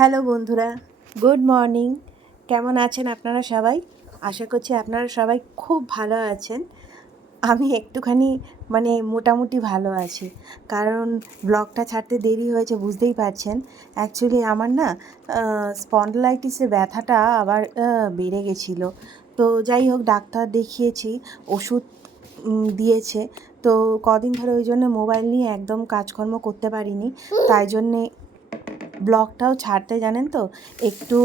Hello বন্ধুরা, good morning. কেমন আছেন আপনারা সবাই? আশা করছি আপনারা সবাই খুব ভালো আছেন। আমি একটুখানি মানে মোটামুটি ভালো আছি। কারণ ব্লগটা ছাড়তে দেরি হয়েছে, বুঝতেই পারছেন। অ্যাকচুয়ালি আমার না স্পন্ডলাইটিসে ব্যথাটা আবার বেড়ে গেছিল। তো যাই হোক, ডাক্তার দেখিয়েছি, ওষুধ দিয়েছে। তো কদিন ধরে ওই জন্য মোবাইল নিয়ে একদম কাজকর্ম করতে পারিনি। তাই জন্যে ব্লগটাও ছাড়তে, জানেন তো? একটু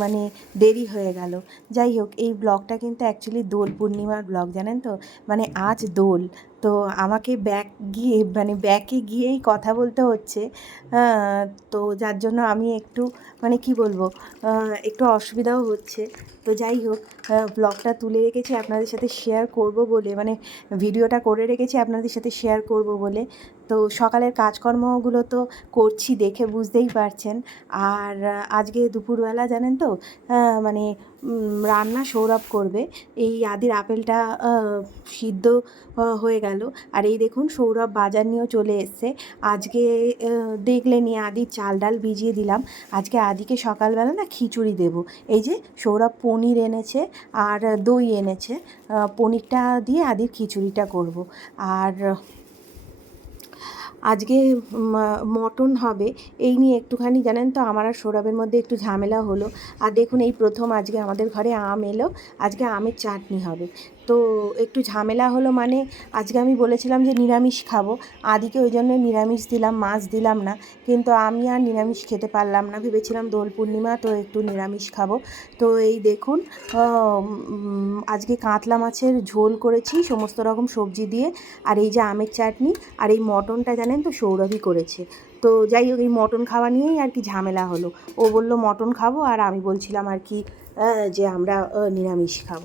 মানে দেরি হয়ে গেল। যাই হোক, এই ব্লগটা কিন্তু অ্যাকচুয়ালি দোল পূর্ণিমার ব্লগ, জানেন তো? মানে আজ দোল। তো আমাকে ব্যাক গিয়ে মানে ব্যাকে গিয়েই কথা বলতে হচ্ছে। তো যার জন্য আমি একটু মানে কি বলব একটু অসুবিধাও হচ্ছে। তো যাই হোক ব্লগটা তুলে রেখেছি আপনাদের সাথে শেয়ার করব বলে মানে ভিডিওটা করে রেখেছি আপনাদের সাথে শেয়ার করব বলে। তো সকালের কাজকর্মগুলো তো করছি দেখে বুঝতেই পারছেন। আর আজকে দুপুরবেলা জানেন তো মানে রান্না সৌরভ করবে। এই আদির আপেলটা সিদ্ধ হয়ে গেল। আর এই দেখুন সৌরভ বাজার নিয়েও চলে এসছে। আজকে দেখলে নিয়ে আদির চাল ডাল ভিজিয়ে দিলাম। আজকে আদিকে সকালবেলা না খিচুড়ি দেব। এই যে সৌরভ পনির এনেছে আর দই এনেছে। পনিরটা দিয়ে আদির খিচুড়িটা করব। আর আজকে মটন হবে। এই নিয়ে একটুখানি জানেন তো, আমার আর সৌরভের মধ্যে একটু ঝামেলা হলো। আর দেখুন, এই প্রথম আজকে আমাদের ঘরে আম এলো। আজকে আমের চাটনি হবে। তো একটু ঝামেলা হলো মানে আজকে আমি বলেছিলাম যে নিরামিষ খাব। আদিকে ওই জন্য নিরামিষ দিলাম, মাছ দিলাম না। কিন্তু আমি আর নিরামিষ খেতে পারলাম না। ভেবেছিলাম দোল পূর্ণিমা, তো একটু নিরামিষ খাব। তো এই দেখুন আজকে কাতলা মাছের ঝোল করেছি, সমস্ত রকম সবজি দিয়ে। আর এই যে আমের চাটনি আর এই মটনটা জানেন তো সৌরভই করেছে। তো যাই হোক, এই মটন খাওয়া নিয়েই আর কি ঝামেলা হলো। ও বলল, মটন খাব? আর আমি বলছিলাম আর কি যে আমরা নিরামিষ খাব।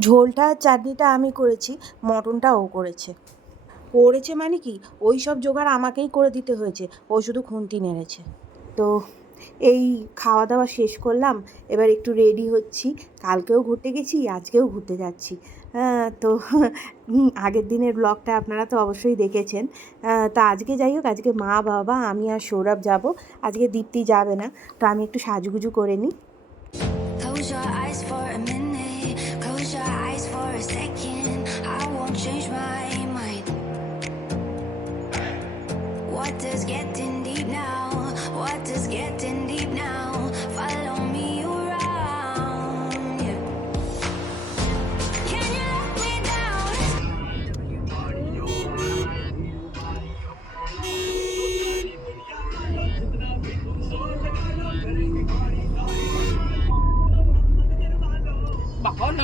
ঝোলটা, চাটনিটা আমি করেছি মটনটা ও করেছে। করেছে মানে কি? ওই সব জোগাড় আমাকেই করে দিতে হয়েছে। ও শুধু খুন্তি নেড়েছে। তো এই খাওয়া দাওয়া শেষ করলাম। এবার একটু রেডি হচ্ছি। কালকেও ঘুরতে গেছি, আজকেও ঘুরতে যাচ্ছি। তো আগের দিনের ব্লগটা আপনারা তো অবশ্যই দেখেছেন। তা আজকে যাই হোক, আজকে মা, বাবা, আমি আর সৌরভ যাব। আজকে দীপ্তি যাবে না। তো আমি একটু সাজুগুজু করে নিই।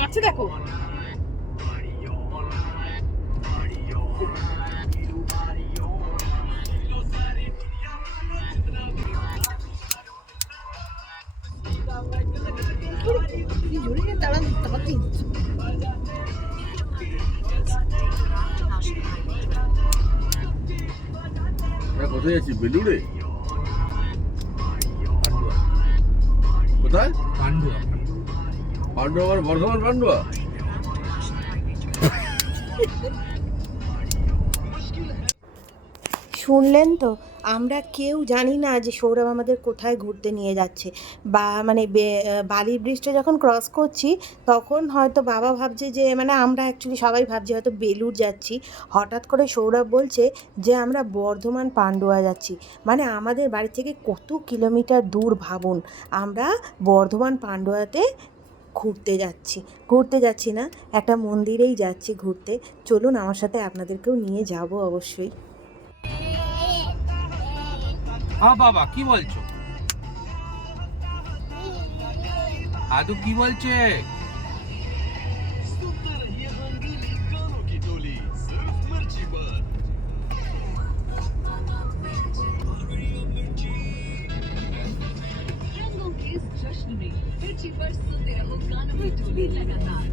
বাবা দেখো। কোথায় যাচ্ছি? বেলুড়ে? শুনলেন তো? আমরা কেউ জানি না যে সৌরভ আমাদের কোথায় ঘুরতে নিয়ে যাচ্ছে। বা মানে বে- বালির ব্রিজটা যখন ক্রস করছি, তখন হয়তো বাবা ভাবছে যে মানে আমরা অ্যাকচুয়ালি সবাই ভাবছি হয়তো বেলুর যাচ্ছি। হঠাৎ করে সৌরভ বলছে যে, আমরা বর্ধমান পান্ডুয়া যাচ্ছি। মানে আমাদের বাড়ি থেকে কত কিলোমিটার দূর ভাবুন? আমরা বর্ধমান পান্ডুয়াতে ঘুরতে যাচ্ছি। ঘুরতে যাচ্ছি না, একটা মন্দিরেই যাচ্ছি ঘুরতে। চলুন আমার সাথে আপনাদেরকেও নিয়ে যাব অবশ্যই। হ্যাঁ বাবা, কি বলছো? আদু কি বলছে? लगातार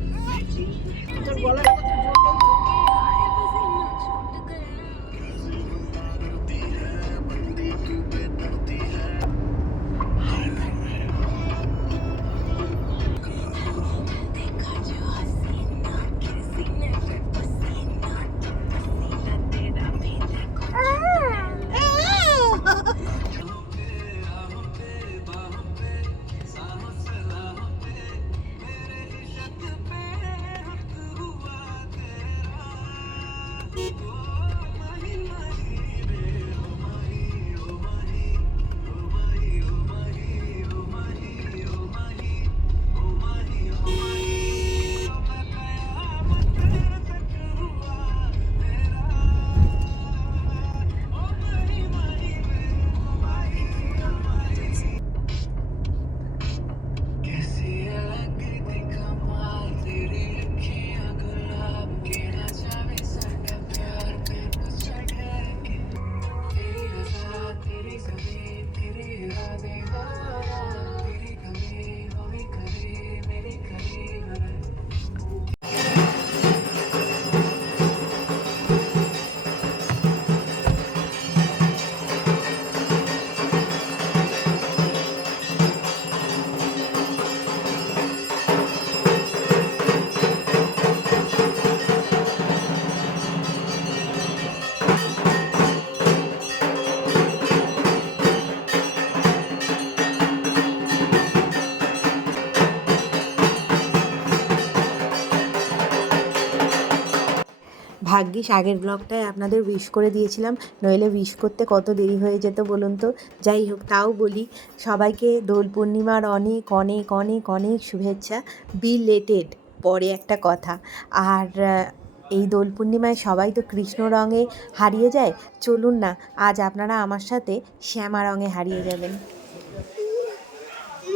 আগেই আগের ব্লগটায় আপনাদের উইশ করে দিয়েছিলাম, নইলে উইশ করতে কত দেরি হয়ে যেত বলুন তো? যাই হোক, তাও বলি, সবাইকে দোল পূর্ণিমার অনেক অনেক অনেক অনেক শুভেচ্ছা বিলেটেড পরে একটা কথা। আর এই দোল পূর্ণিমায় সবাই তো কৃষ্ণ রঙে হারিয়ে যায়, চলুন না, আজ আপনারা আমার সাথে শ্যামা রঙে হারিয়ে যাবেন।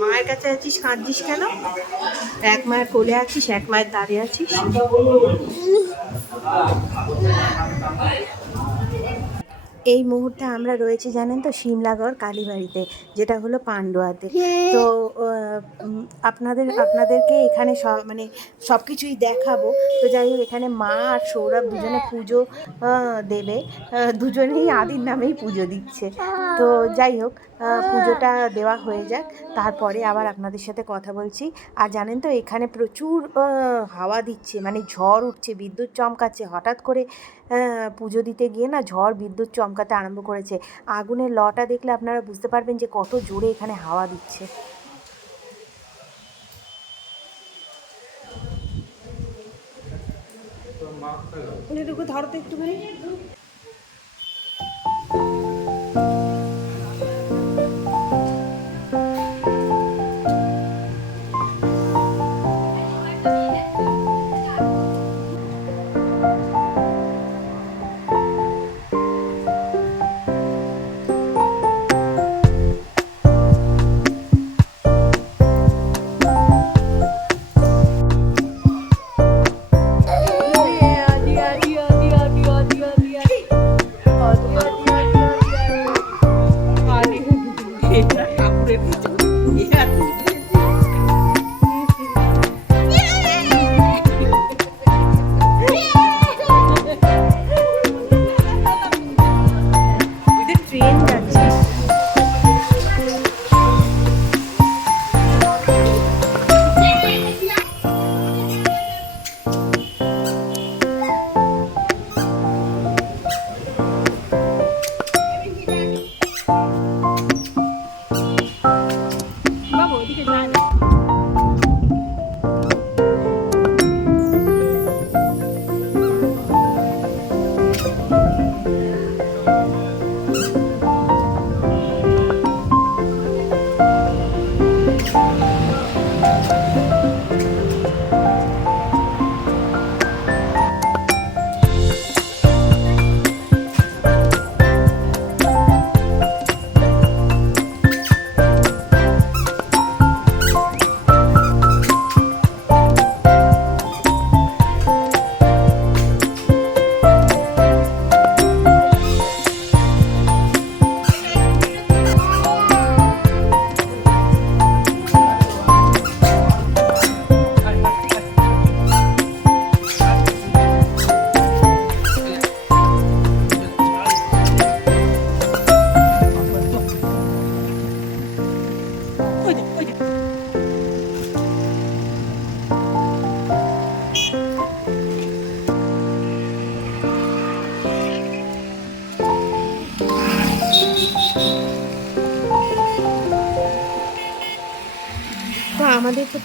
মায়ের কাছে আছিস কাঁদছিস কেন? এক মায়ের কোলে আছিস এক মায়ের দাঁড়িয়ে আছিস? এই মুহূর্তে আমরা রয়েছি জানেন তো শিমলাগড় কালীবাড়িতে যেটা হলো পান্ডুয়াতে। তো আপনাদের আপনাদেরকে এখানে সব মানে সব কিছুই দেখাবো। তো যাই হোক এখানে মা আর সৌরভ দুজনে পুজো দেবে। দুজনেই আদির নামেই পুজো দিচ্ছে। তো যাই হোক পুজোটা দেওয়া হয়ে যাক। তারপরে আবার আপনাদের সাথে কথা বলছি। আর জানেন তো এখানে প্রচুর হাওয়া দিচ্ছে মানে ঝড় উঠছে বিদ্যুৎ চমকাচ্ছে। হঠাৎ করে পুজো দিতে গিয়ে না ঝড় বিদ্যুৎ চমকাতে আরম্ভ করেছে। আগুনের লটা দেখলে আপনারা বুঝতে পারবেন যে কত জোরে এখানে হাওয়া দিচ্ছে। ধরো একটুখানি। bien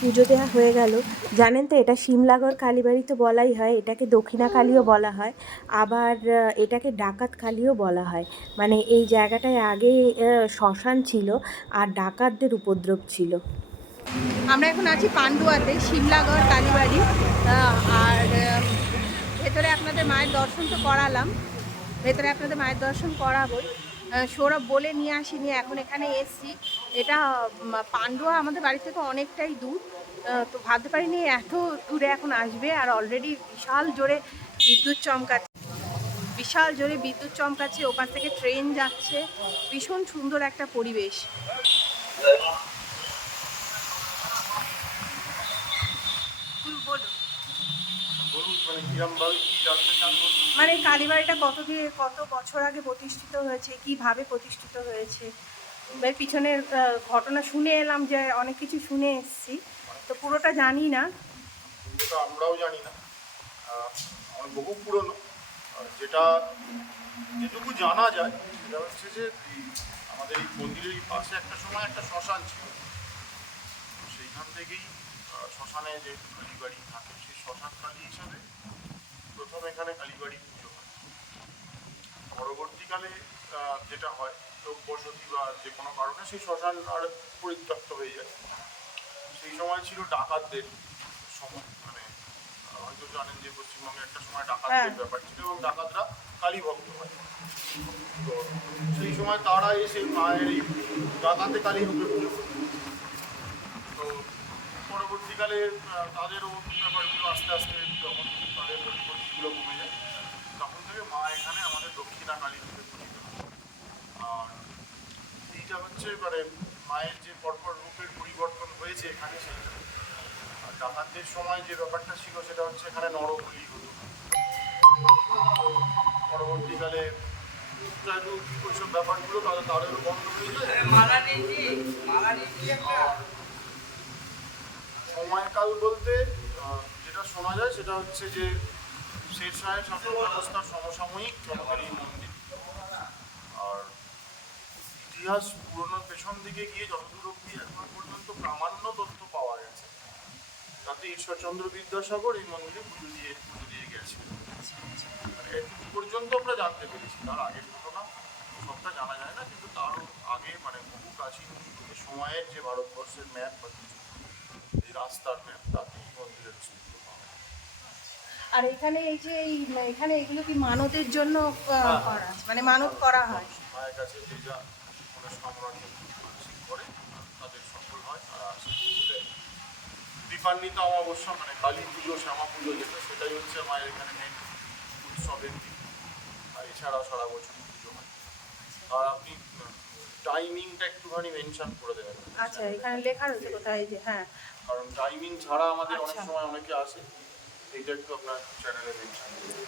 পুজো দেওয়া হয়ে গেল। জানেন তো এটা শিমলাগড় কালীবাড়ি তো বলাই হয় এটাকে দক্ষিণা কালীও বলা হয় আবার এটাকে ডাকাত কালীও বলা হয়। মানে এই জায়গাটায় আগে শ্মশান ছিল আর ডাকাতদের উপদ্রব ছিল। আমরা এখন আছি পান্ডুয়াতে শিমলাগড় কালীবাড়ি আর ভেতরে আপনাদের মায়ের দর্শন তো করালাম। ভেতরে আপনাদের মায়ের দর্শন করাবোই। আহ, সৌরভ বলে নিয়ে আসিনি এখন এখানে এসছি। এটা পান্ডুয়া আমাদের বাড়ি থেকে অনেকটাই দূর। তো ভাবতে পারিনি, এত দূরে এখন আসবে আর অলরেডি বিশাল জোরে বিদ্যুৎ চমকাচ্ছে। বিশাল জোরে বিদ্যুৎ চমকাচ্ছে, ওপার থেকে ট্রেন যাচ্ছে। ভীষণ সুন্দর একটা পরিবেশ। মানে কালীবাড়িটা কত দিয়ে, কত বছর আগে প্রতিষ্ঠিত হয়েছে, কীভাবে প্রতিষ্ঠিত হয়েছে? পিছনের ঘটনা শুনে এলাম যে অনেক কিছু শুনে এসেছি। তো পুরোটা জানি না। যেটা আমরাও জানি না। আমার বহু পুরনো। যেটা যেটুকু জানা যায়, সেটা হচ্ছে যে, আমাদের এই মন্দিরের পাশে একটা সময় একটা শ্মশান ছিল। সেইখান থেকেই শ্মশানে যে কালীবাড়ি থাকে, সেই শ্মশান কালী হিসাবে প্রথম এখানে কালীবাড়ি পুজো হয়। পরবর্তীকালে যেটা হয় লোক বসতি বা যে কোনো কারণে সেই শ্মশান আর পরিত্যক্ত হয়ে যায়। সেই সময় ছিল ডাকাতদের সময় মানে হয়তো জানেন যে পশ্চিমবঙ্গে একটা সময় ডাকাতদের হ্যাঁ। ব্যাপার ছিল এবং ডাকাতরা কালী ভক্ত হয় তো সেই সময় তারা এসে মায়ের এই ডাকাতে কালী রূপে পুজো। তো পরবর্তীকালে তাদেরও ব্যাপারগুলো আস্তে আস্তে যখন তাদের পরিবর্তিগুলো কমে যায় তখন থেকে মা এখানে আমাদের দক্ষিণা কালী রূপে পূজিত। আর এইটা হচ্ছে মানে মায়ের যে পরপর রূপের পরিবর্তন হয়েছে এখানে সেইটা ডাকাতদের সময় যে ব্যাপারটা ছিল সেটা হচ্ছে এখানে নরবলি হতো পরবর্তীকালে ওইসব ব্যাপারগুলো তাদের তাদেরও বন্ধ হয়ে যায় সময়কাল বলতে যেটা শোনা যায় সেটা হচ্ছে যে শের শাহের শাসন ব্যবস্থার সমসাময়িক আমাদের এই মন্দির আর ইতিহাস পুরনো পেছন দিকে গিয়ে যতদূর অব্দি এখন পর্যন্ত প্রামাণ্য তথ্য পাওয়া গেছে তাতে ঈশ্বরচন্দ্র বিদ্যাসাগর এই মন্দিরে পুজো দিয়ে পুজো দিয়ে গেছে মানে এটুকু পর্যন্ত আমরা জানতে পেরেছি তার আগের ঘটনা সবটা জানা যায় না কিন্তু তারও আগে মানে বহু প্রাচীন সময়ের যে ভারতবর্ষের ম্যাপ বা কিছু এই রাস্তার ম্যাপ তাতে এই মন্দিরের। আর এখানে এই যে এই এখানে এগুলো কি মানতের জন্য আহ, হ্যাঁ। করা মানে মানত করা হয় মায়ের কাছে যে যা মনস্কামনা নিয়ে মানসিক করে তাদের সফল হয় তারা দীপান্বিত অমাবস্যা মানে কালী পুজো শ্যামা পুজো যেটা সেটাই হচ্ছে মায়ের এখানে মেন উৎসবের দিন। আর এছাড়াও সারা বছর পুজো হয়। আর আপনি টাইমিংটা একটুখানি মেনশন করে দেবেন। আচ্ছা এখানে লেখা রয়েছে কোথায় যে হ্যাঁ। কারণ টাইমিং ছাড়া আমাদের অনেক আচ্ছা। সময় অনেকে আসে এইটা একটু আপনার চ্যানেলে মেনশন করে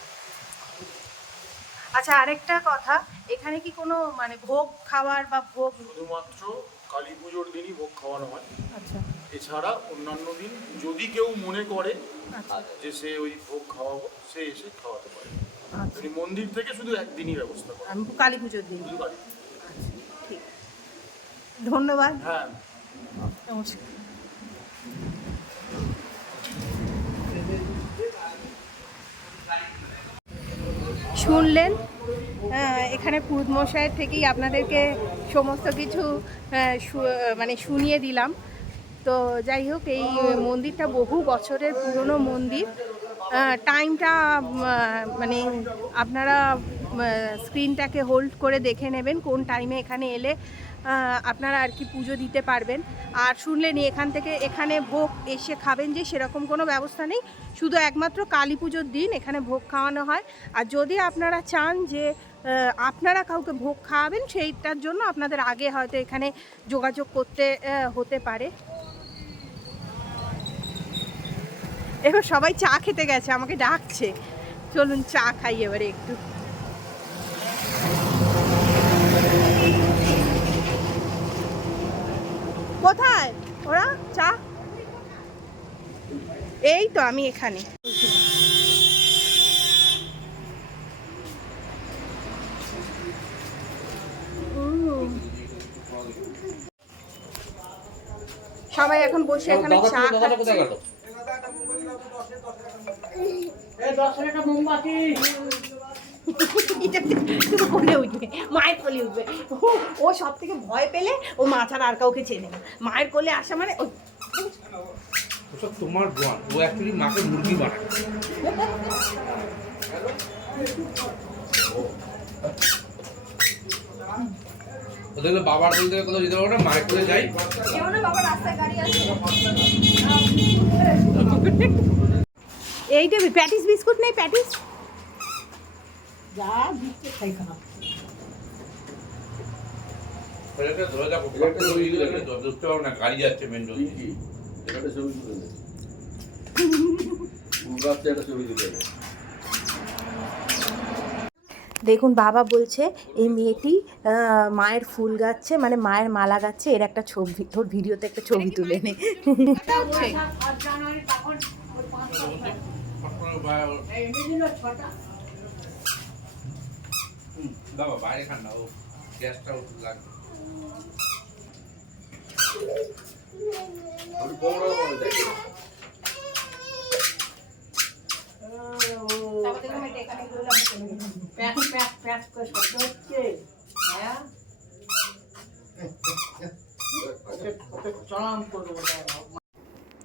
আচ্ছা আরেকটা কথা এখানে কি কোনো মানে ভোগ খাওয়ার বা ভোগ শুধুমাত্র কালী পুজোর দিনই ভোগ খাওয়ানো হয়। আচ্ছা। এছাড়া অন্যান্য দিন যদি কেউ মনে করে আচ্ছা। যে সে ওই ভোগ খাওয়াবো সে এসে খাওয়াতে পারে। আচ্ছা। উনি মন্দির থেকে শুধু একদিনই ব্যবস্থা করে আমি কালী পুজোর দিন। ঠিক। ধন্যবাদ। হ্যাঁ। নমস্কার। শুনলেন। হ্যাঁ, এখানে পুরুত মশাইয়ের থেকেই আপনাদেরকে সমস্ত কিছু হ্যাঁ, মানে শুনিয়ে দিলাম। তো যাই হোক এই মন্দিরটা বহু বছরের পুরনো মন্দির। টাইমটা মানে আপনারা স্ক্রিনটাকে হোল্ড করে দেখে নেবেন কোন টাইমে এখানে এলে। আপনারা আর কি পুজো দিতে পারবেন। আর শুনলেনই এখান থেকে এখানে ভোগ এসে খাবেন যে সেরকম কোনো ব্যবস্থা নেই। শুধু একমাত্র কালী পুজোর দিন এখানে ভোগ খাওয়ানো হয়। আর যদি আপনারা চান যে আপনারা কাউকে ভোগ খাওয়াবেন, সেইটার জন্য আপনাদের আগে হয়তো এখানে যোগাযোগ করতে হতে পারে। এবার সবাই চা খেতে গেছে, আমাকে ডাকছে। চলুন চা খাই এবারে একটু। কোথায়? ওরা চা। এই তো আমি এখানে। সবাই এখন বসে এখানে চা খাচ্ছে। এটা শুধু কোলে উঠবে মায়ের কোলে উঠবে ও- সব থেকে ভয় পেলে ও মা ছাড়া আর কাউকে চেনে না মায়ের কোলে আসা মানে তোমার বোন ও অ্যাকচুয়ালি মাকে মুরগি বানায় ওদের বাবার কোল থেকে কোথাও যেতে পারব না মায়ের কোলে যাই এইটা প্যাটিস বিস্কুট নেই, প্যাটিস? ওদেরকে ধরে দেখো একটা ছবি দিলে ধরতে না গাড়ি যাচ্ছে মেন রোড একটা ছবি তুলে দে। একটা ছবি তুলে দে। দেখুন বাবা বলছে এই মেয়েটি আহ, মায়ের ফুল গাচ্ছে মানে মায়ের মালা গাচ্ছে এর একটা ছবি তোর ভিডিওতে একটা ছবি তুলে নে। বাবা বাইরে খান না ও গ্যাসটা লাগবে। আমি কোমরা করে দেখি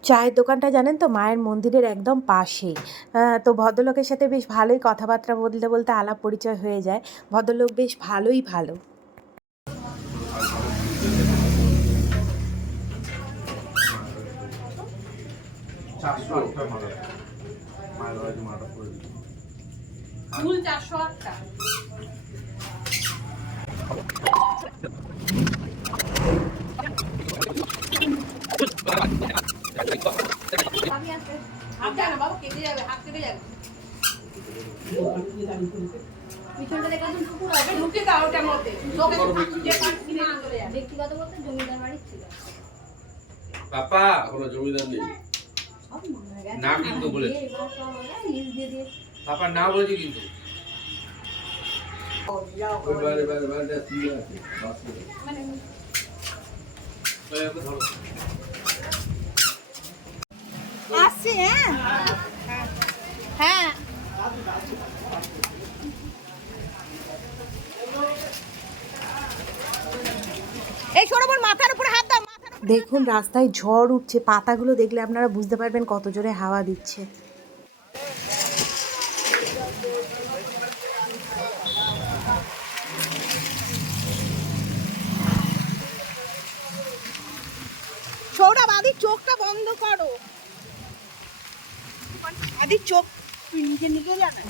চায়ের দোকানটা জানেন তো? মায়ের মন্দিরের একদম পাশেই। আহ, তো ভদ্রলোকের সাথে বেশ ভালোই কথাবার্তা বলতে বলতে আলাপ পরিচয় হয়ে যায়। ভদ্রলোক বেশ ভালোই ভালো। চারশো আটটা পাপা এখনও জমিদার নেই। না কিন্তু বলেছে। পাপা না বলেছি কিন্তু। ওই বাইরে বাইরে বাইরে তুলে আছে, বাস করে। হ্যাঁ? হ্যাঁ। এই সরোবর মাথার উপরে হাত দাও দেখুন রাস্তায় ঝড় উঠছে পাতাগুলো দেখলে আপনারা বুঝতে পারবেন কত জোরে হাওয়া দিচ্ছে। সৌরভ আদি চোখটা বন্ধ করো। আদি চোখ তুই নিজে নিজে জানা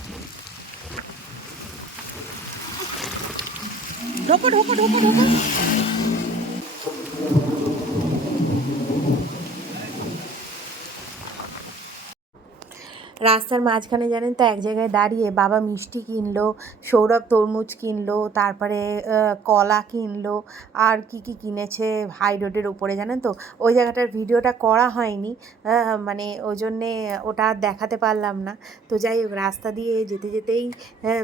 ঢোকো ঢোকো ঢোকো ঢোকো। রাস্তার মাঝখানে জানেন তো, এক জায়গায় দাঁড়িয়ে বাবা মিষ্টি কিনলো, সৌরভ তরমুজ কিনলো, তারপরে কলা কিনলো, আর কি কি কিনেছে হাই রোডের উপরে জানেন তো? ওই জায়গাটার ভিডিওটা করা হয়নি মানে ওই জন্যে ওটা আর দেখাতে পারলাম না। তো যাই হোক, রাস্তা দিয়ে যেতে যেতেই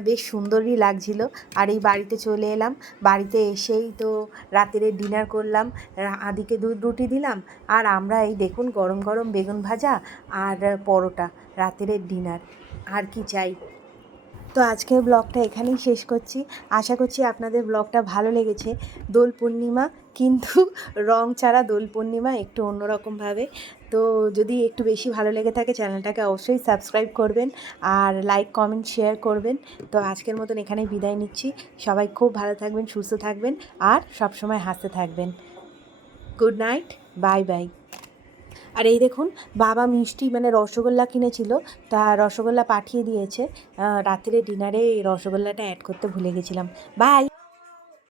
বেশ সুন্দরই লাগছিল। আর এই বাড়িতে চলে এলাম, বাড়িতে এসেই তো রাতের ডিনার করলাম আদিকে দুধ রুটি দিলাম, আর আমরা এই দেখুন গরম গরম বেগুন ভাজা আর পরোটা। রাতের ডিনার। আর কি চাই? তো আজকের ব্লগটা এখানেই শেষ করছি। আশা করছি আপনাদের ব্লগটা ভালো লেগেছে। দোল পূর্ণিমা কিন্তু রং ছাড়া দোল পূর্ণিমা একটু অন্যরকমভাবে তো যদি একটু বেশি ভালো লেগে থাকে চ্যানেলটাকে অবশ্যই সাবস্ক্রাইব করবেন আর লাইক, কমেন্ট, শেয়ার করবেন। তো আজকের মতন এখানেই বিদায় নিচ্ছি। সবাই খুব ভালো থাকবেন, সুস্থ থাকবেন আর সবসময় হাসতে থাকবেন। Good night, bye bye. আর এই দেখুন, বাবা মিষ্টি মানে রসগোল্লা কিনেছিল, তা রসগোল্লা পাঠিয়ে দিয়েছে। রাত্রে ডিনারে রসগোল্লাটা অ্যাড করতে ভুলে গেছিলাম। বাই